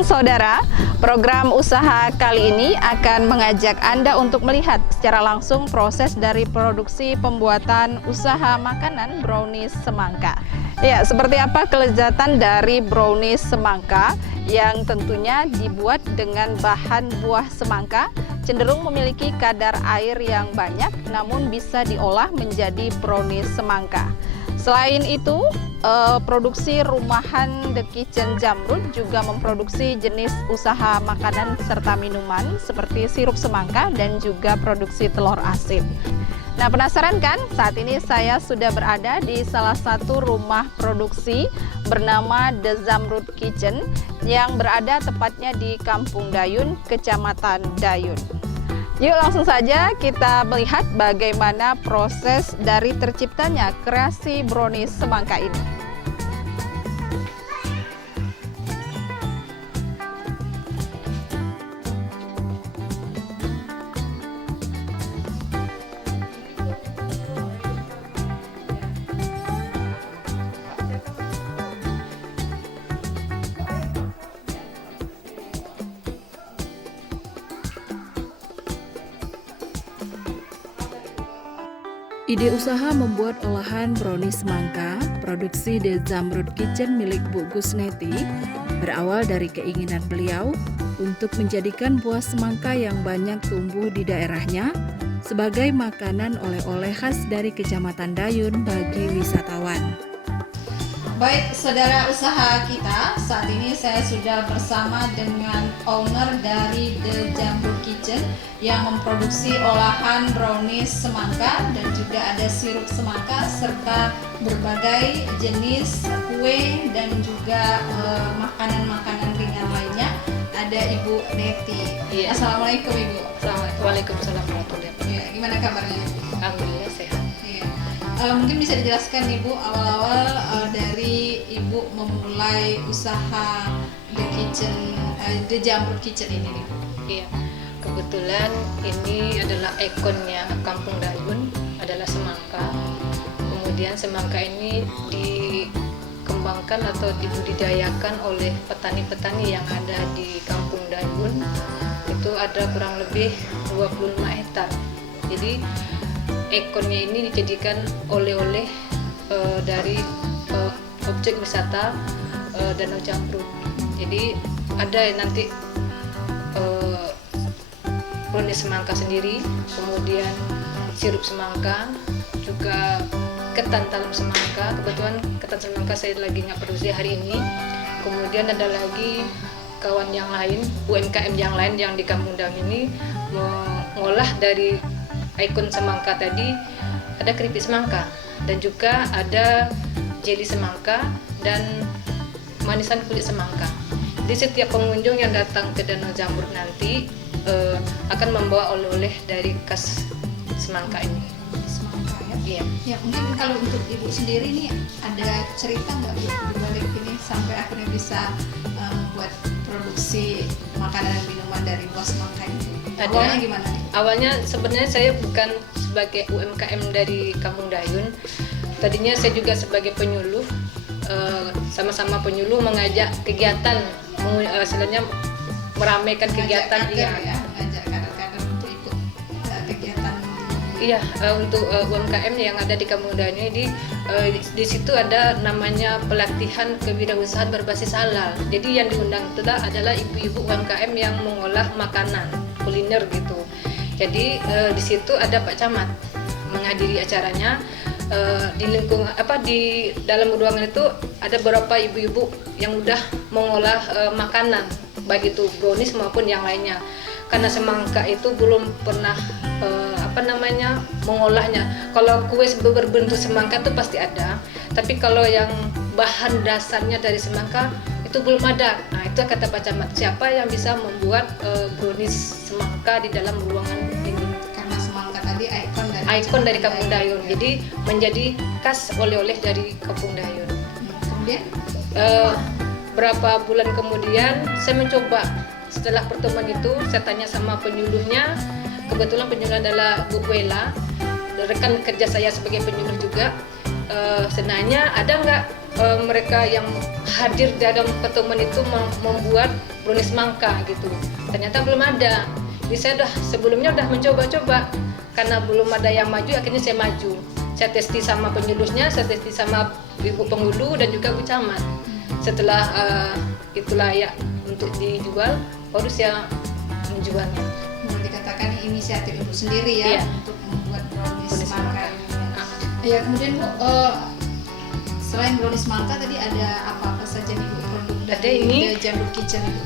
siang saudara, program usaha kali ini akan mengajak Anda untuk melihat secara langsung proses dari produksi pembuatan usaha makanan brownies semangka. Ya, seperti apa kelezatan dari brownies semangka yang tentunya dibuat dengan bahan buah semangka, cenderung memiliki kadar air yang banyak namun bisa diolah menjadi brownies semangka. Selain itu, produksi rumahan The Kitchen Jamrud juga memproduksi jenis usaha makanan serta minuman seperti sirup semangka dan juga produksi telur asin. Nah, penasaran kan? Saat ini saya sudah berada di salah satu rumah produksi bernama The Jamrud Kitchen yang berada tepatnya di Kampung Dayun, Kecamatan Dayun. Yuk langsung saja kita melihat bagaimana proses dari terciptanya kreasi brownies semangka ini. Ide usaha membuat olahan brownies semangka, produksi The Jamrud Kitchen milik Bu Gusneti, berawal dari keinginan beliau untuk menjadikan buah semangka yang banyak tumbuh di daerahnya sebagai makanan oleh-oleh khas dari Kecamatan Dayun bagi wisatawan. Baik, saudara usaha kita, saat ini saya sudah bersama dengan owner dari The Jamrud Kitchen yang memproduksi olahan brownies semangka dan juga ada sirup semangka serta berbagai jenis kue dan juga makanan-makanan ringan lainnya. Ada Ibu Neti. Iya. Assalamualaikum Ibu. Waalaikumsalam warahmatullahi wabarakatuh. Ya, gimana kabarnya? Alhamdulillah sehat. Iya. Mungkin bisa dijelaskan Ibu awal-awal dari Ibu memulai usaha The Jamrud Kitchen ini Ibu. Iya. Kebetulan ini adalah ikonnya Kampung Dayun, adalah semangka. Kemudian semangka ini dikembangkan atau dibudidayakan oleh petani-petani yang ada di Kampung Dayun. Itu ada kurang lebih 25 hektar. Jadi ikonnya ini dijadikan oleh-oleh dari objek wisata Danau Jamrud. Jadi ada nanti brownies semangka sendiri, kemudian sirup semangka, juga ketan talam semangka. Kebetulan ketan semangka saya lagi nggak produksi hari ini. Kemudian ada lagi kawan yang lain, UMKM yang lain yang di Kampung Dayun ini mengolah dari ikon semangka tadi, ada keripik semangka dan juga ada jeli semangka dan manisan kulit semangka. Di setiap pengunjung yang datang ke Danau Jamrud nanti akan membawa oleh-oleh dari khas semangka ini. Semangka ya? Iya. Ya, mungkin kalau untuk Ibu sendiri nih ada cerita nggak Bu di balik ini sampai akhirnya bisa membuat produksi makanan dan minuman dari buah semangka ini? Ada. Awalnya gimana nih? Awalnya sebenarnya saya bukan sebagai UMKM dari Kampung Dayun. Tadinya saya juga sebagai penyuluh, sama-sama penyuluh mengajak kegiatan, istilahnya meramaikan kegiatan. Mengajak kader-kader untuk ikut kegiatan. Iya, untuk UMKM yang ada di Kampung Dayun ini di situ ada namanya pelatihan kewirausahaan berbasis halal. Jadi yang diundang itu adalah ibu-ibu UMKM yang mengolah makanan kuliner gitu. Jadi di situ ada Pak Camat menghadiri acaranya. Di dalam ruangan itu ada beberapa ibu-ibu yang udah mengolah makanan, baik itu brownies maupun yang lainnya. Karena semangka itu belum pernah mengolahnya. Kalau kue berbentuk semangka itu pasti ada, tapi kalau yang bahan dasarnya dari semangka itu belum ada. Nah, itu kata Pak Camat, siapa yang bisa membuat brownies semangka di dalam ruangan ini? Karena semangka tadi Ikon dari Kampung Dayun, jadi menjadi khas oleh-oleh dari Kampung Dayun. Kemudian berapa bulan kemudian saya mencoba. Setelah pertemuan itu saya tanya sama penyuluhnya, kebetulan penyuluh adalah Bu Wela, rekan kerja saya sebagai penyuluh juga. Senanya ada nggak mereka yang hadir dalam pertemuan itu membuat brownies semangka gitu. Ternyata belum ada. Jadi saya sebelumnya udah mencoba-coba, karena belum ada yang maju, akhirnya saya maju. Saya testi sama penyulusnya, saya testi sama ibu penghulu dan juga bu camat. Setelah itu layak untuk dijual, baru saya menjualnya. Boleh dikatakan inisiatif ibu sendiri ya, Iya. untuk membuat brownies Brownies semangka. semangka. Ya, kemudian Bu, selain brownies semangka tadi ada apa saja nih Bu produk Ada dari ini. The Jamrud Kitchen Ibu?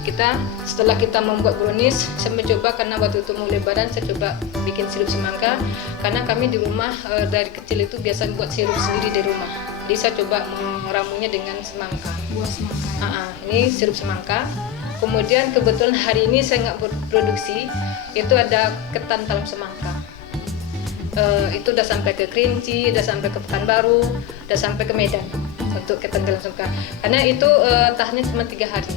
Setelah kita membuat brownies, saya mencoba, karena waktu itu mau lebaran saya coba bikin sirup semangka, karena kami di rumah dari kecil itu biasa buat sirup sendiri di rumah. Jadi saya coba meramunya dengan semangka. Buah semangka. Ini sirup semangka. Kemudian kebetulan hari ini saya nggak produksi, itu ada ketan talam semangka. Itu udah sampai ke Kerinci, udah sampai ke Pekanbaru, udah sampai ke Medan untuk ketan talam semangka. Karena itu tahannya cuma 3 hari.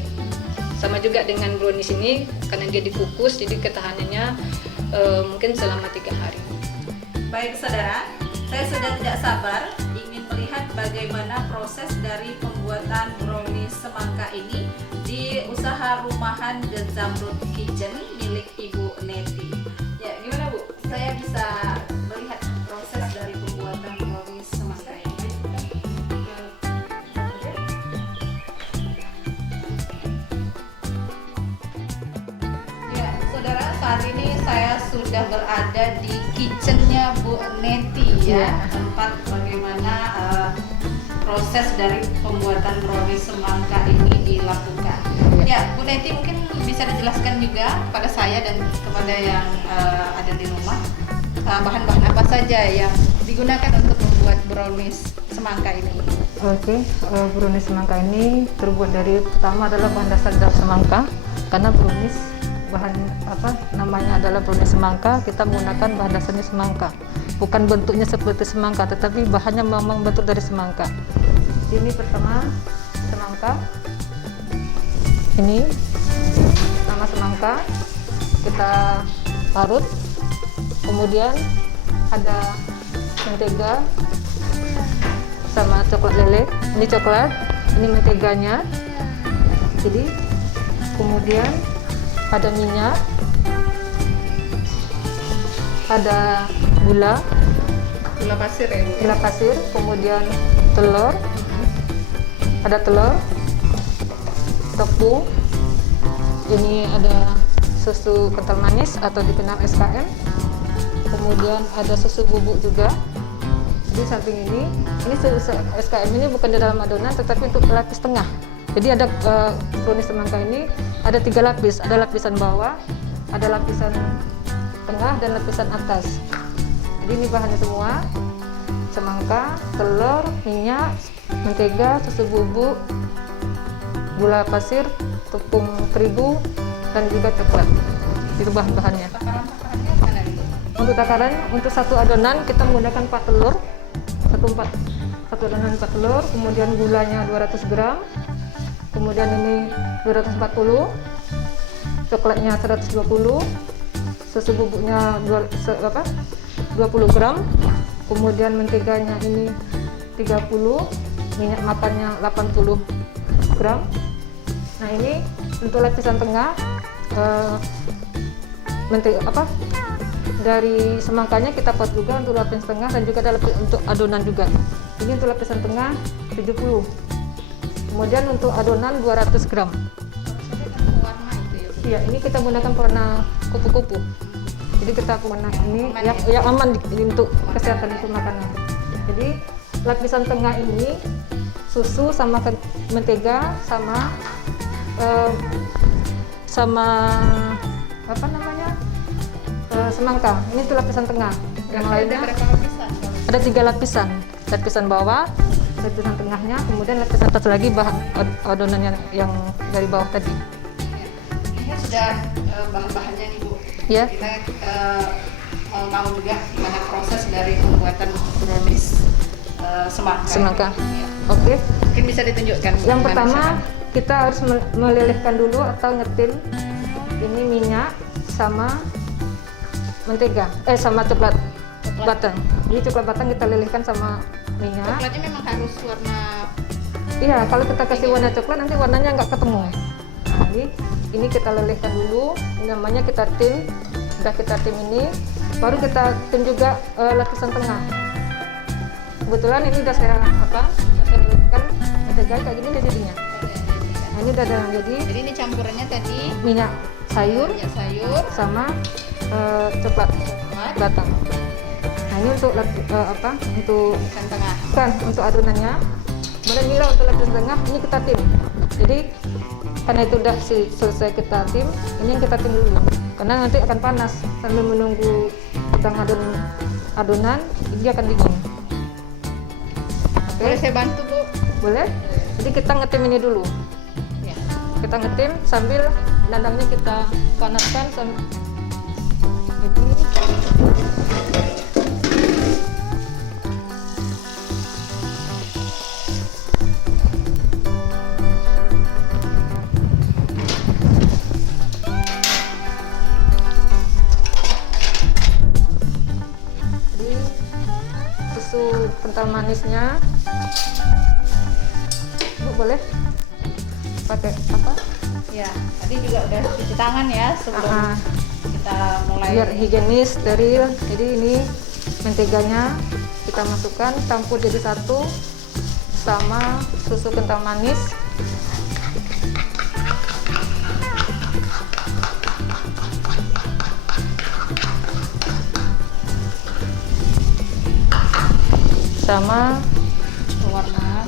Sama juga dengan brownies ini, karena dia dikukus, jadi ketahanannya mungkin selama 3 hari. Baik saudara, saya sudah tidak sabar ingin melihat bagaimana proses dari pembuatan brownies semangka ini di usaha rumahan The Zamrud Kitchen milik Ibu Neti. Ya, gimana Bu? Saya bisa melihat proses dari pembuatan brownies semangka ini. Ya, saudara, saat ini saya sudah berada di kitchennya Bu Neti ya, tempat bagaimana proses dari pembuatan brownies semangka ini dilakukan. Ya, Bu Neti mungkin bisa dijelaskan juga kepada saya dan kepada yang ada di rumah bahan-bahan apa saja yang digunakan untuk membuat brownies semangka ini. Oke, brownies semangka ini terbuat dari, pertama adalah bahan dasar daun semangka, karena brownies bahan namanya adalah brownies semangka, kita menggunakan bahan dasarnya semangka, bukan bentuknya seperti semangka, tetapi bahannya memang bentuk dari semangka. Ini pertama semangka, ini sama semangka kita parut, kemudian ada mentega sama coklat lele. Ini coklat, ini menteganya. Jadi kemudian ada minyak, ada gula Pasir ya Bu. gula pasir, kemudian telur, ada telur, tepung, ini ada susu kental manis atau dikenal SKM, kemudian ada susu bubuk juga. Di samping ini susu SKM ini bukan di dalam adonan, tetapi untuk lapis tengah. Jadi ada brownies semangka ini ada 3 lapis, ada lapisan bawah, ada lapisan tengah, dan lapisan atas. Jadi ini bahannya semua: semangka, telur, minyak, mentega, susu bubuk, gula pasir, tepung terigu, dan juga coklat. Itu bahan-bahannya. Takaran-takarannya mana nih Bu? Untuk takaran, untuk satu adonan kita menggunakan 4 telur, satu adonan 4 telur, kemudian gulanya 200 gram, kemudian ini 240, coklatnya 120, susu bubuknya 20 gram, kemudian menteganya ini 30, minyak makannya 80 gram. Nah, ini untuk lapisan tengah dari semangkanya kita pot juga untuk lapisan tengah, dan juga ada untuk adonan juga. Ini untuk lapisan tengah 70, kemudian untuk adonan 200 gram. Warna itu ya Bu? Iya, ini kita gunakan warna kupu-kupu. Jadi kita gunakan ini yang aman untuk kesehatan untuk makanan. Jadi lapisan tengah ini susu sama mentega sama semangka. Ini itu lapisan tengah. Yang lainnya Ada berapa lapisan? ada 3 lapisan. Lapisan bawah, lapisan tengahnya, kemudian lapisan atas lagi adonan yang dari bawah tadi. Ini sudah bahan-bahannya nih Bu. Ya. Kita mau juga gimana proses dari pembuatan brownies semangka. Semangka. Ya. Oke. Mungkin bisa ditunjukkan Bu, Yang gimana pertama caranya? kita harus melelehkan dulu atau ngetil ini minyak sama mentega, sama coklat batang. Jadi coklat batang kita lelehkan sama minyak. Coklatnya memang harus warna Iya, kalau kita kasih warna coklat nanti warnanya nggak ketemu. Nah, ini kita lelehkan dulu. Ini namanya kita tim. Sudah kita tim ini, baru kita tim juga lapisan tengah. Kebetulan ini udah saya lelehkan mentega kayak gini udah jadinya. Nah, ini udah ada yang jadi. Jadi ini campurannya tadi Minyak sayur minyak sayur, sama coklat batang. Nah, ini untuk untuk lapisan tengah. bukan untuk adonannya. Kemudian nila untuk lapisan tengah ini kita tim. Jadi karena itu udah selesai kita tim, ini yang kita tim dulu. Karena nanti akan panas sambil menunggu kita ngadon adonan, dia akan dingin. Oke, Boleh saya bantu, Bu? boleh. Jadi kita ngetim ini dulu. Ya. Kita ngetim sambil dandangnya kita panaskan sambil ini. Jadi susu kental manisnya, Bu, boleh pakai apa? Ya, tadi juga udah cuci tangan ya sebelum Ah, kita mulai. biar higienis, steril. Jadi ini menteganya kita masukkan, campur jadi satu sama susu kental manis. Sama warna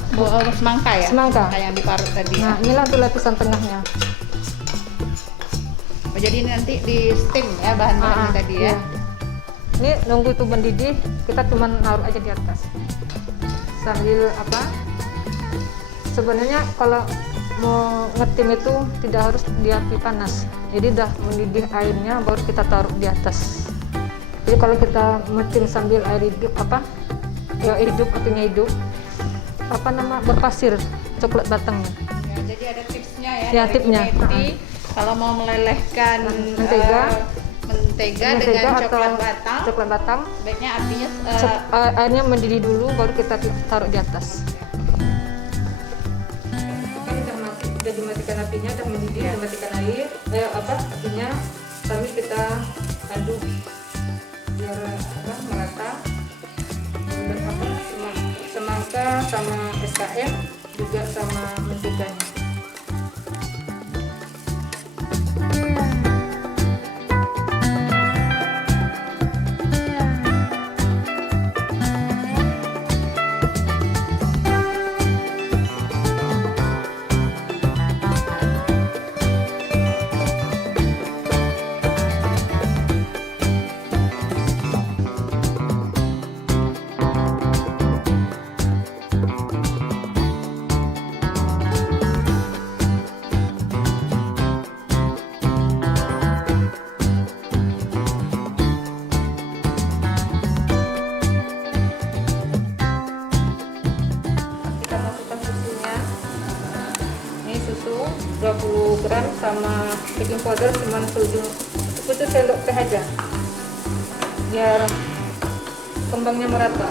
semangka ya? Semangka. Kayak yang diparut tadi ya. nah inilah tuh lapisan tengahnya. Oh, jadi ini nanti di steam ya bahan-bahannya tadi ya. iya. Ini nunggu itu mendidih, kita cuma naruh aja di atas sambil sebenarnya kalau mau ngetim itu tidak harus di api panas, jadi udah mendidih airnya baru kita taruh di atas. Jadi kalau kita ngetim sambil air hidup apinya hidup berpasir coklat batangnya. Ya, jadi ada tipsnya ya. Ya, dari tipsnya. Bu Neti. Kalau mau melelehkan mentega dengan coklat batang, sebaiknya apinya airnya mendidih dulu baru kita taruh di atas. Udah dimatikan apinya, udah mendidih, dimatikan air, apinya, sambil kita aduk biar merata. Semangka sama SKM juga sama menteganya. Kita masukkan susunya. Ini susu 20 gram sama baking powder cuma satu sendok teh aja. Biar kembangnya merata.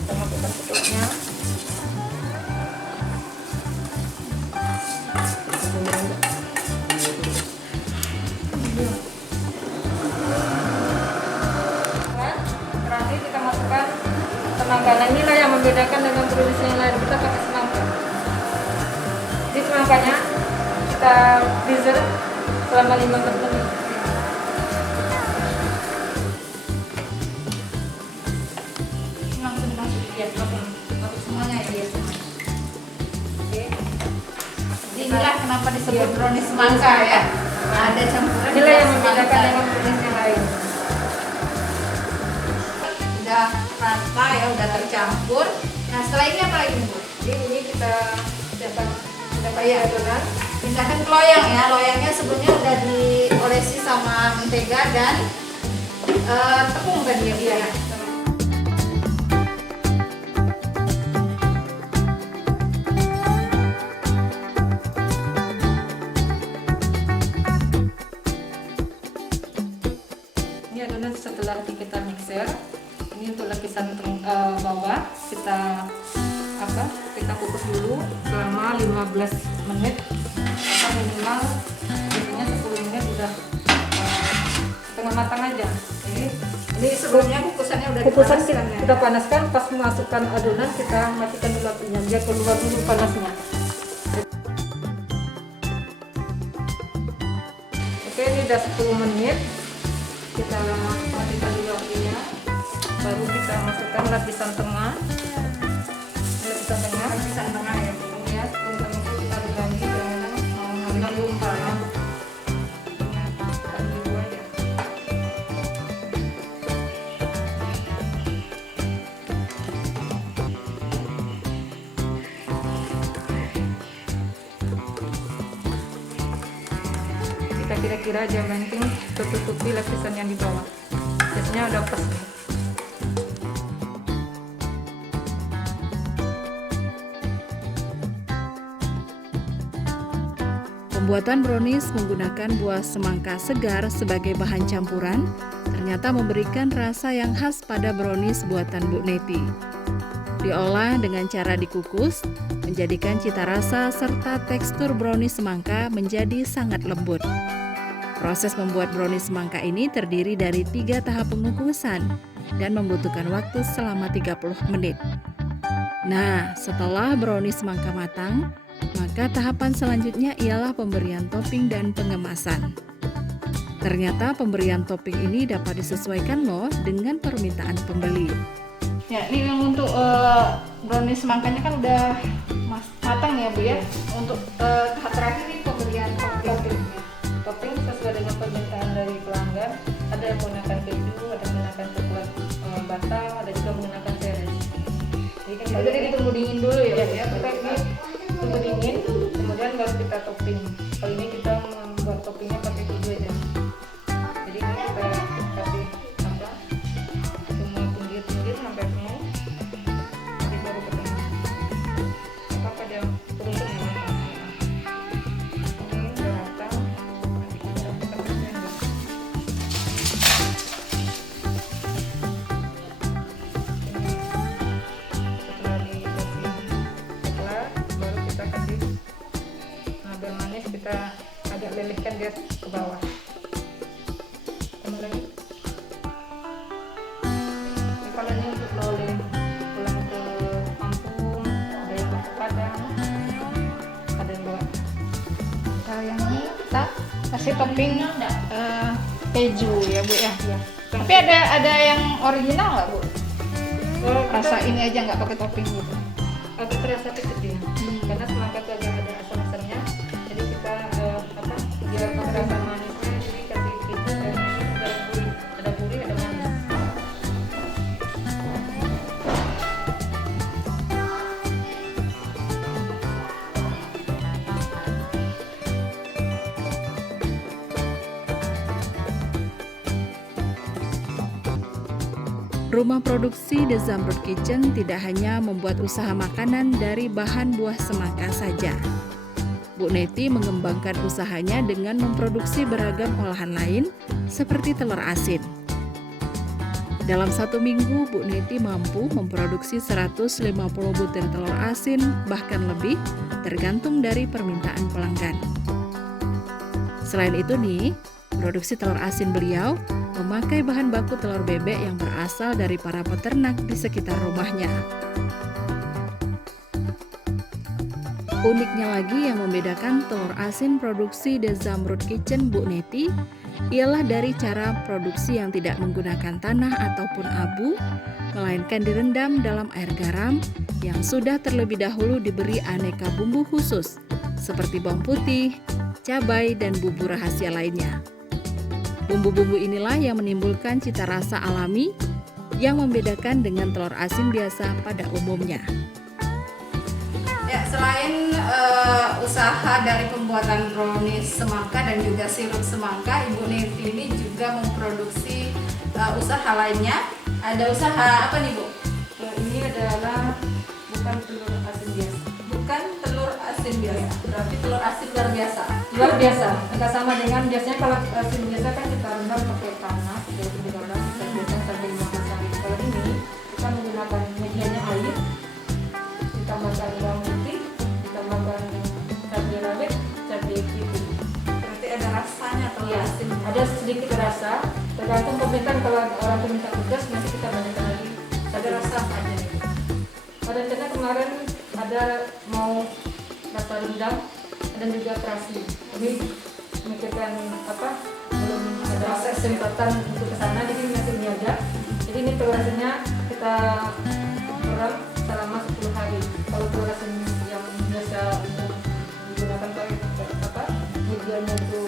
Kita masukkan pupuknya. Terakhir kita masukkan semangka. Nah, inilah yang membedakan dengan produksi yang lain. Kita pakai semangka. Jadi semangkanya kita freezer selama 15 menit. langsung dimasukin ya, masuk semuanya ya. Oke. Jadi inilah kenapa disebut brownies semangka ya. Nah, ada campuran Inilah yang semangka. membedakan dengan produksi yang lain. Udah rata ya, udah tercampur. Nah, setelah ini apa lagi Bu? Jadi ini kita siapkan sudah Iya. pakai adonan. Pindahkan ke loyang ya. Loyangnya sebelumnya udah diolesi sama mentega dan tepung tadi ya Bu ya. ini adonan setelah kita mixer. Ini untuk lapisan bawah kita kukus dulu selama 15 menit atau minimal biasanya 10 menit udah setengah matang aja. Ini sebelumnya kukusannya udah Kukusan dipanaskan ya? kita panaskan, pas memasukkan adonan kita matikan dulu apinya biar keluar dulu panasnya. Oke, ini udah 10 menit kita matikan dulu apinya, baru kita masukkan lapisan tengah ya Bu. Ya, tengah itu kita aduk lagi dengan mengambil lumpanya. Kita kira-kira aja, penting tutupi lapisan yang di bawah. Biasanya udah pas nih. Pembuatan brownies menggunakan buah semangka segar sebagai bahan campuran ternyata memberikan rasa yang khas pada brownies buatan Bu Neti. Diolah dengan cara dikukus, menjadikan cita rasa serta tekstur brownies semangka menjadi sangat lembut. Proses membuat brownies semangka ini terdiri dari 3 tahap pengukusan dan membutuhkan waktu selama 30 menit. Nah, setelah brownies semangka matang, maka tahapan selanjutnya ialah pemberian topping dan pengemasan. Ternyata pemberian topping ini dapat disesuaikan loh dengan permintaan pembeli. Ya, ini yang untuk brownies semangkanya kan udah matang ya Bu ya. Untuk tahap terakhir ini pemberian topping. Topping sesuai dengan permintaan dari pelanggan. Ada yang menggunakan keju, ada yang menggunakan coklat batam, ada juga menggunakan ceres. Jadi ditunggu dingin dulu ya Bu ya. Kita ini tunggu dingin, kemudian baru kita topping. Kali ini kita membuat toppingnya pakai keju aja. Jadi ini kita kasih semua pinggir-pinggir sampai penuh. Jadi baru ketemu. Apa dia turun ya? Ini udah matang. Nanti kita lakukan blender. Setelah di coklat, baru kita kasih biar manis, kita agak lelehkan dia ke bawah. Tambah lagi. Ini kalau ini untuk oleh pulang ke kampung, ada yang mau ke Padang, ada yang bawa. Kalau yang ini kita kasih topping keju ya Bu ya. Tapi ada yang original nggak Bu? Rasa ini aja nggak pakai topping gitu. Agak terasa kecil dia, karena semangka itu agak ada asam-asamnya. Jadi kita biar pakai rasa manisnya, jadi kasih keju dan ini ada gurih, ada manis. Rumah produksi The Zamrud Kitchen tidak hanya membuat usaha makanan dari bahan buah semangka saja. Bu Neti mengembangkan usahanya dengan memproduksi beragam olahan lain seperti telur asin. Dalam 1 minggu, Bu Neti mampu memproduksi 150 butir telur asin, bahkan lebih, tergantung dari permintaan pelanggan. Selain itu nih, produksi telur asin beliau memakai bahan baku telur bebek yang berasal dari para peternak di sekitar rumahnya. Uniknya lagi yang membedakan telur asin produksi The Zamrud Kitchen Bu Neti ialah dari cara produksi yang tidak menggunakan tanah ataupun abu, melainkan direndam dalam air garam yang sudah terlebih dahulu diberi aneka bumbu khusus seperti bawang putih, cabai, dan bumbu rahasia lainnya. Bumbu-bumbu inilah yang menimbulkan cita rasa alami yang membedakan dengan telur asin biasa pada umumnya. Ya, selain usaha dari pembuatan brownies semangka dan juga sirup semangka, Ibu Neti ini juga memproduksi usaha lainnya. Ada usaha apa nih Bu? Ini adalah bukan telur asin biasa. Bukan telur asin biasa, berarti telur asin luar biasa. Luar biasa, nggak sama dengan biasanya kalau asin biasa kan kita rendam pakai panas, jadi rasanya atau Iya, asin? ada sedikit rasa, tergantung permintaan. Kalau orang peminta pedas nanti kita bandingkan lagi. Ada rasa apa aja nih? Pada rencana kemarin ada mau rasa rendang dan juga terasi. Ini memikirkan belum ada kesempatan untuk ke sana, jadi masih ini aja. Jadi ini telur asinnya kita kurang selama 10 hari. Kalau telur asin yang biasa untuk digunakan medianya itu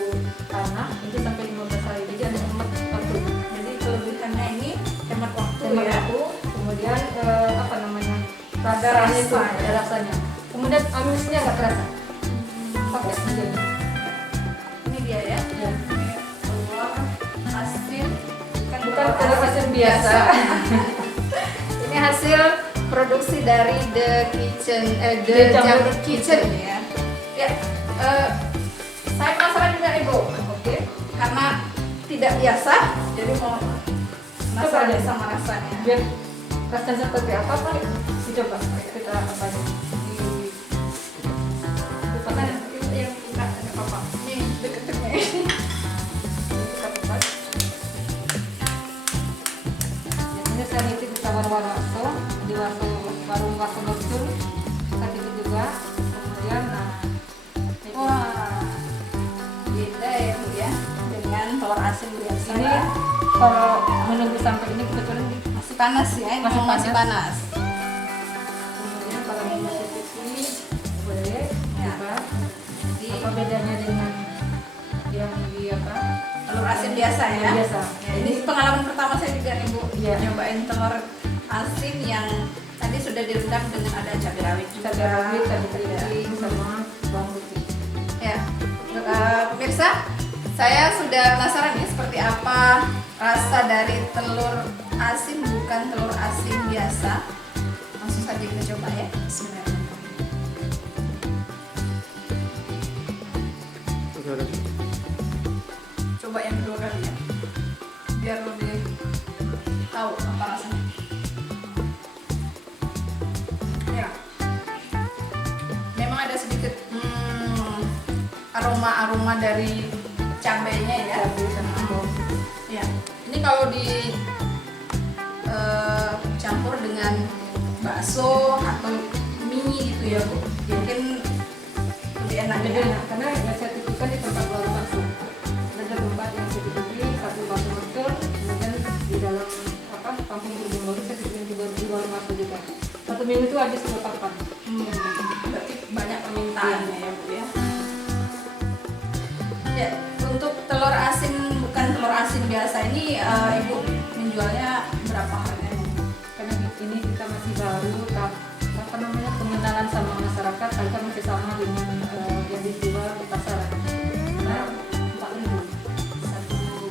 tanah itu sampai 15 hari. Jadi ada hemat waktu. Jadi kelebihannya ini hemat waktu Hemat ya. waktu. Kemudian Ada rasanya itu rasa, ada rasanya. Kemudian amisnya nggak terasa. Pakai aja. Ini dia ya. Ya. Telur asin Bukan telur asin biasa. Ini hasil produksi dari The The Jamrud Kitchen ya. Ya, saya penasaran juga Ibu. Oke. Karena tidak biasa, jadi mau penasaran Coba deh. sama rasanya. Biar rasanya seperti apa Pak? Dicoba kita apa di Bukan yang buka ada apa? Nih deket-deketnya ini. kita buka. Biasanya saya nitip di warung-warung di warung Warso kita titip juga. Kemudian Wah, beda ya Bu ya dengan telur asin biasa. ini kalau menunggu sampai ini kebetulan masih panas ya, ini Masih masih panas. kemudian kalau mau ini boleh Ya. coba. Jadi Apa bedanya dengan yang di telur asin biasa ya. Yang biasa. Ya, ini pengalaman pertama saya juga nih Bu, Iya. nyobain telur asin yang tadi sudah direndam dengan ada cabai rawit juga. cabai rawit, cabai Iya. keriting sama bawang putih. Ya, pemirsa, saya sudah penasaran nih seperti apa rasa dari telur asin bukan telur asin biasa. Langsung saja kita coba ya. Bismillahirrahmanirrahim. Coba yang kedua kali ya, biar lebih tahu apa rasanya. Ya, memang ada sedikit aroma dari cabenya ya. Cabai sama bawang. Ya, ini kalau di campur dengan bakso atau mie gitu ya Bu, mungkin lebih enak Jadi ya. enak karena yang saya titipkan di tempat warung bakso. Ada tempat yang saya titipi satu warung bakso, kemudian di dalam kampung Gunung Baru saya titipin di warung bakso juga. Satu minggu itu habis 2 papan. Berarti banyak permintaannya ya Bu ya. Ya, untuk telur asin bukan telur asin biasa ini Ibu menjualnya berapa harganya? Karena ini kita masih baru, pengenalan sama masyarakat, harga masih sama dengan yang dijual di pasaran. Nah, 4.000.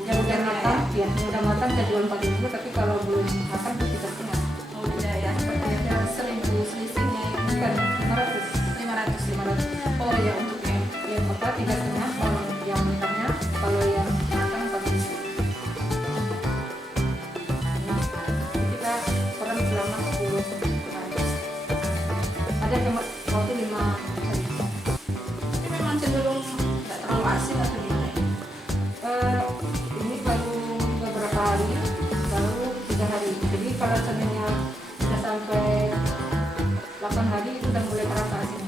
Yang udah matang, ya, yang udah matang saya jual 4.000, tapi kalau belum matang itu 3,5. Oh beda ya, seperti ada 1.000 selisihnya ini. Bukan 500. 500. Oh ya, untuk yang 3,5 kalau yang mentahnya, kalau yang matang 4.000. Nah, kita kurang selama 10 hari. Ada yang waktu 5 hari. ini memang cenderung nggak terlalu asin atau gimana? Ini baru beberapa hari, baru 3 hari. Jadi kalau sebenarnya sudah sampai 8 hari itu udah mulai terasa asin.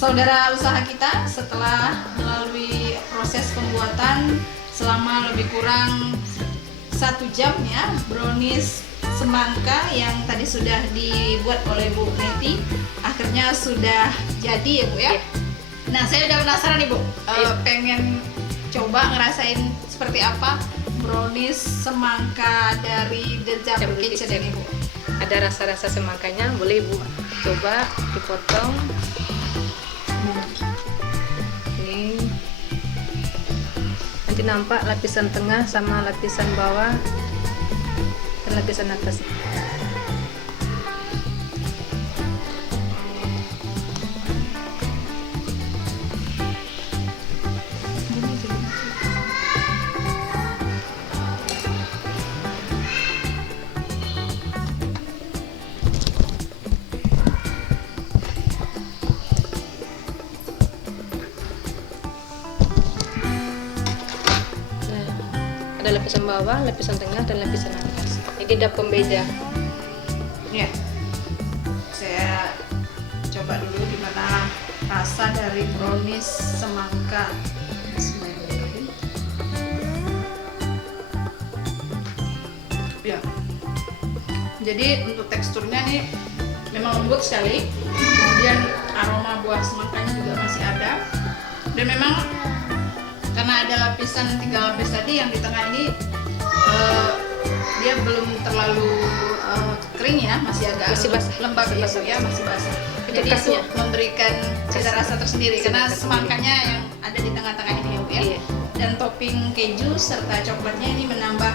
Saudara usaha kita setelah melalui proses pembuatan selama lebih kurang 1 jam ya, brownies semangka yang tadi sudah dibuat oleh Bu Neti akhirnya sudah jadi ya Bu ya. Nah saya udah penasaran nih Bu, pengen coba ngerasain seperti apa brownies semangka dari The Jamrud Kitchen ini, Bu. Ada rasa-rasa semangkanya, boleh Ibu coba dipotong. Ini nanti nampak lapisan tengah sama lapisan bawah dan lapisan atas. Ada lapisan bawah, lapisan tengah, dan lapisan atas. Ini ada pembeda. Ya, saya coba dulu gimana rasa dari brownies semangka. Bismillahirrahmanirrahim. Ya, jadi untuk teksturnya nih memang lembut sekali. Kemudian aroma buah semangkanya juga masih ada. Dan memang karena ada lapisan 3 lapis tadi, yang di tengah ini dia belum terlalu kering ya, masih agak basah. lembab Masih gitu basah. ya, masih basah. Jadi itu khasnya. memberikan cita rasa tersendiri karena Cita rasa semangkanya yang ada di tengah-tengah ini ya, Bu, ya. Iya. Dan topping keju serta coklatnya ini menambah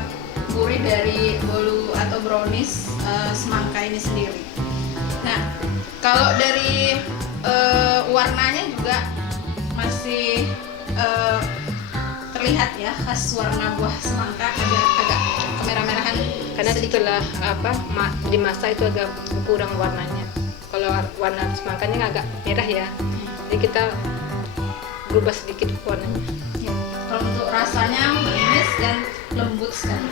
gurih dari bolu atau brownies semangka ini sendiri. Nah, kalau dari warnanya juga masih terlihat ya, khas warna buah semangka, agak kemerah-merahan Karena sedikit. setelah dimasak itu agak kurang warnanya. Kalau warna semangkanya agak merah ya, jadi kita berubah sedikit warnanya. Ya. Kalau untuk rasanya manis dan lembut sekali.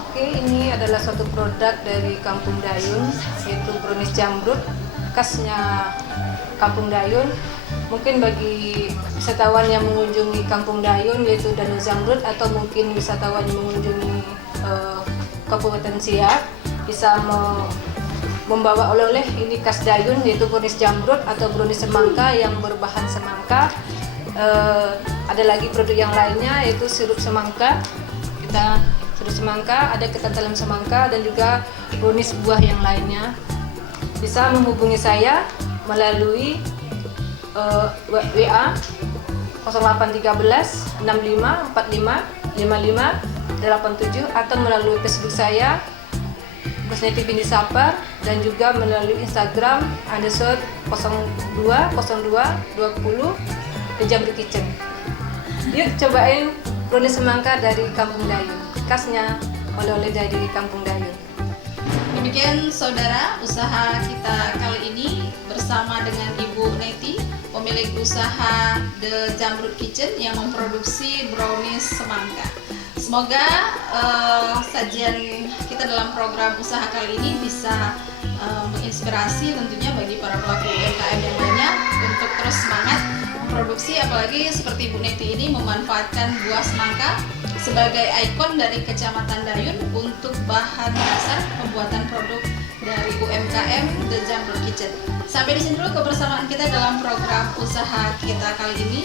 Oke, ini adalah suatu produk dari Kampung Dayun, yaitu brownies Jamrud, khasnya Kampung Dayun. Mungkin bagi wisatawan yang mengunjungi Kampung Dayun, yaitu Danau Jamrud, atau mungkin wisatawan yang mengunjungi Kabupaten Siak, bisa membawa oleh-oleh ini khas Dayun, yaitu brownies Jamrud atau brownies semangka yang berbahan semangka. Ada lagi produk yang lainnya, yaitu sirup semangka. Sirup semangka, ada ketantalan semangka, dan juga brownies buah yang lainnya. Bisa menghubungi saya melalui WA 0813 65 45 55 87, atau melalui Facebook saya Gusneti Binti Sapar, dan juga melalui Instagram _020220 The Jamrud Kitchen. Yuk cobain brownies semangka dari Kampung Dayun, khasnya oleh-oleh dari Kampung Dayun. Demikian saudara, usaha kita kali ini bersama dengan Ibu Neti, pemilik usaha The Jamrud Kitchen yang memproduksi brownies semangka. Semoga sajian kita dalam program usaha kali ini bisa menginspirasi tentunya bagi para pelaku UMKM yang lainnya untuk terus semangat memproduksi, apalagi seperti Ibu Neti ini memanfaatkan buah semangka sebagai ikon dari Kecamatan Dayun untuk bahan dasar pembuatan produk dari UMKM The Jamrud Kitchen. Sampai di sini dulu kebersamaan kita dalam program usaha kita kali ini.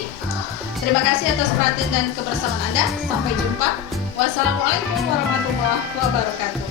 Terima kasih atas perhatian dan kebersamaan Anda. Sampai jumpa. Wassalamualaikum warahmatullahi wabarakatuh.